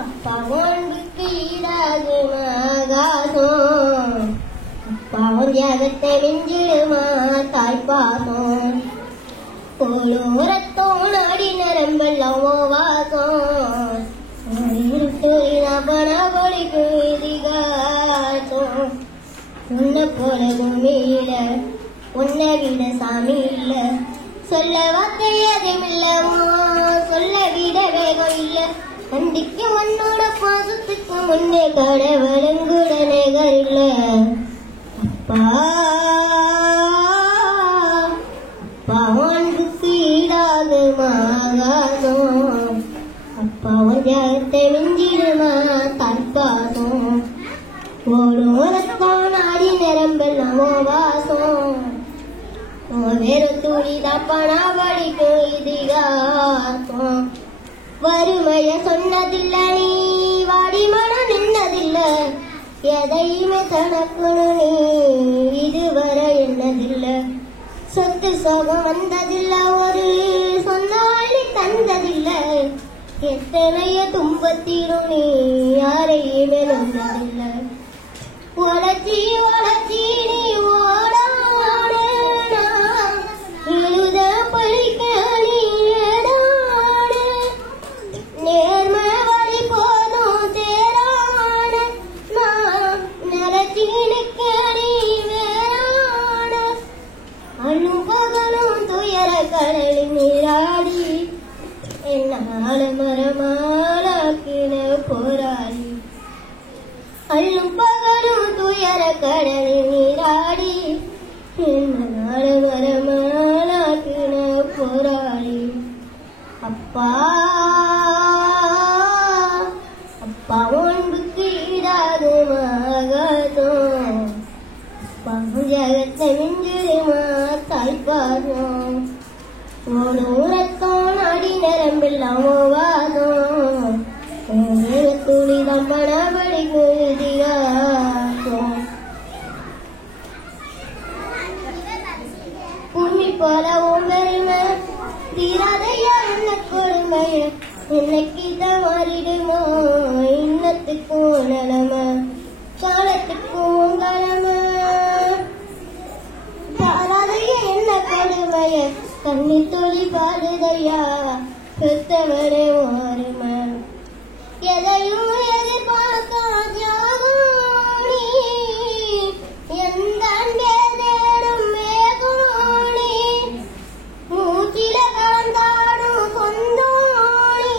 அப்பாவும் ஆகாசம் அப்பாவும் தியாகத்தை வெஞ்சிடுமா தாய்ப்பாசம் போலோரத்தோன் அடி நரம்பெல்லாம் வாசம் உன்ன போல பூமியில உன்னை விட சாமி இல்ல சொல்ல வார்த்தை எதுவும் இல்லமோ சொல்ல விட வேகம் இல்ல கண்டிக்கு உன்னோட பாசத்துக்கு முன்னே கடவுளுங்கூட நேகர் இல்ல அப்பா அப்பாவுக்கு ஈடாகுமாகாசம் அப்பாவும் தியாகத்தை மிஞ்சிடுமா தாய்ப்பாசம் ஓடோரத்தோன் ஆடி நிரம்பெல்லாம் வாசம் வேறு துளிதான் பணாவடிக்கும் இதிகாசம் வறுமைய சொன்னதில்ல நீ வாடி மனம் நின்னதில்ல எதையுமே தனக்குன்னு நீ இதுவரை என்னதில்ல சொத்து சோகம் வந்ததில்ல ஒரு சொன்னாலே தந்ததில்ல எத்தனைய துன்பத்திலும் நீ யாரையுமே நொந்ததில்ல உழைச்சி உழைச்சி நீ ஓடாட எழுத படிக்க நீ ஏடாட நேர்மை வழி போதும் தேராட நான் நிறச்சி நிற்க நீ வேறாட அனுபவனும் துயர கடலில் நீராடி என்னால மரமாலாக்கின போராடி அள்ளும் பகலும் துயர கடலில் நீராடி என்னால மரமாலாக்கின போராடி அப்பா அப்பா ஒன்றுக்கு ஈடாகுமாகாதோம் அப்பாவும் ஜகத்தை மிஞ்சிடுமா தாய்ப்பாசம் ஓடோரத்தோன் அடி நரம்பெல்லாம் வாதம் துளிதான் பணபடிக்கும் இதிகாசம் பூமி போல பெருமை தீராதையா என்ன கொடுமைய என்னைக்கிட்ட மாறிடுமோ இன்னத்துக்கும் நிலைமை காலத்துக்கும் கடமை தாராதைய என்ன கொடுமைய கண்ணி தொழி பாடுதையா பெத்தவரே ஓருமை எதையும் எதிர்பார்க்காதோனி எந்த தேடும் மேகோனி மூச்சில கலந்தாடும் கொண்டோனி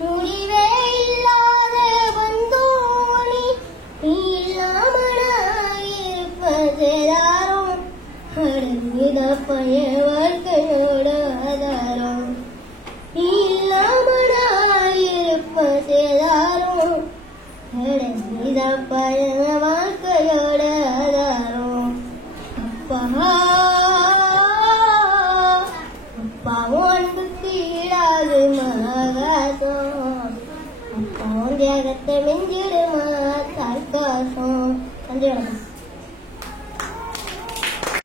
முடிவே இல்லாத வந்தோனி நீ இல்லாமலாயிருப்பதாரும் அடங்கித பய வாழ்க்கையோட ஆதாரம் நீ இல்லாமலாயிருப்பதாரும் அடங்கித பய வாழ்க்கையோட ஆதாரம் அப்பா அப்பாவும் அன்புக்கு ஈடாகுமாகாசம் அப்பாவும் தியாகத்தை மிஞ்சிடுமா தாய்ப்பாசம். நன்றி வணக்கம்.